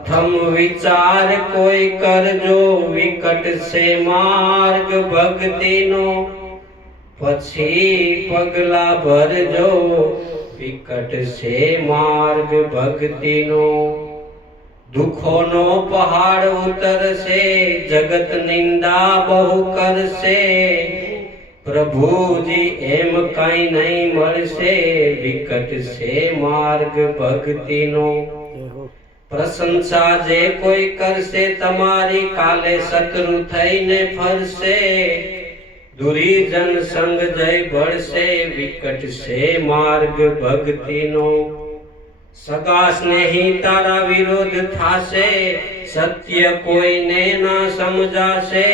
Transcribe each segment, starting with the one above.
प्रथम विचार कोई करजो विकट से मार्ग भक्ति नो पछी पगला भरजो विकट से मार्ग भक्ति नो दुखों नो पहाड़ उतर से जगत निंदा बहु कर से प्रभु जी एम कई नहीं मर से विकट से मार्ग भक्ति नो प्रशंसा जे कोई करसे तमारी काले शत्रु थईने फरसे दुरीजन संग जय बढ़से विकट से मार्ग भक्ति नो सगा स्नेही तारा विरोध थासे सत्य कोई ने ना समझासे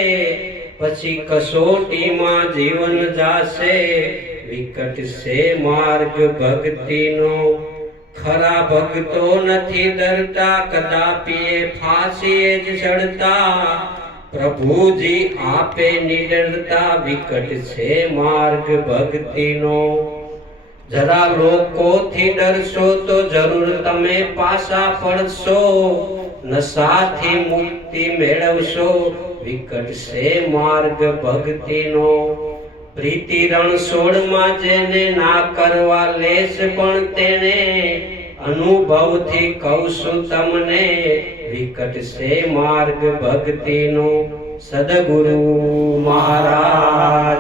पछी कसोटी मां जीवन जासे विकट से मार्ग भक्ति नो खरा भक्तो नथी डरता कदापि फांसी ज चढ़ता प्रभु जी आपे निडरता विकट से मार्ग भक्ति नो जरा लोको थी डरशो तो जरूर तमे पासा पड़शो नशा थी मुक्ति मेळवशो विकट से मार्ग भक्ति नो प्रीति रणछोड़ मां जेने ना करवा लेश पण तेने अनुभव थी कहूं छुं तमने विकट से मार्ग भक्ति नो सद्गुरु महाराज।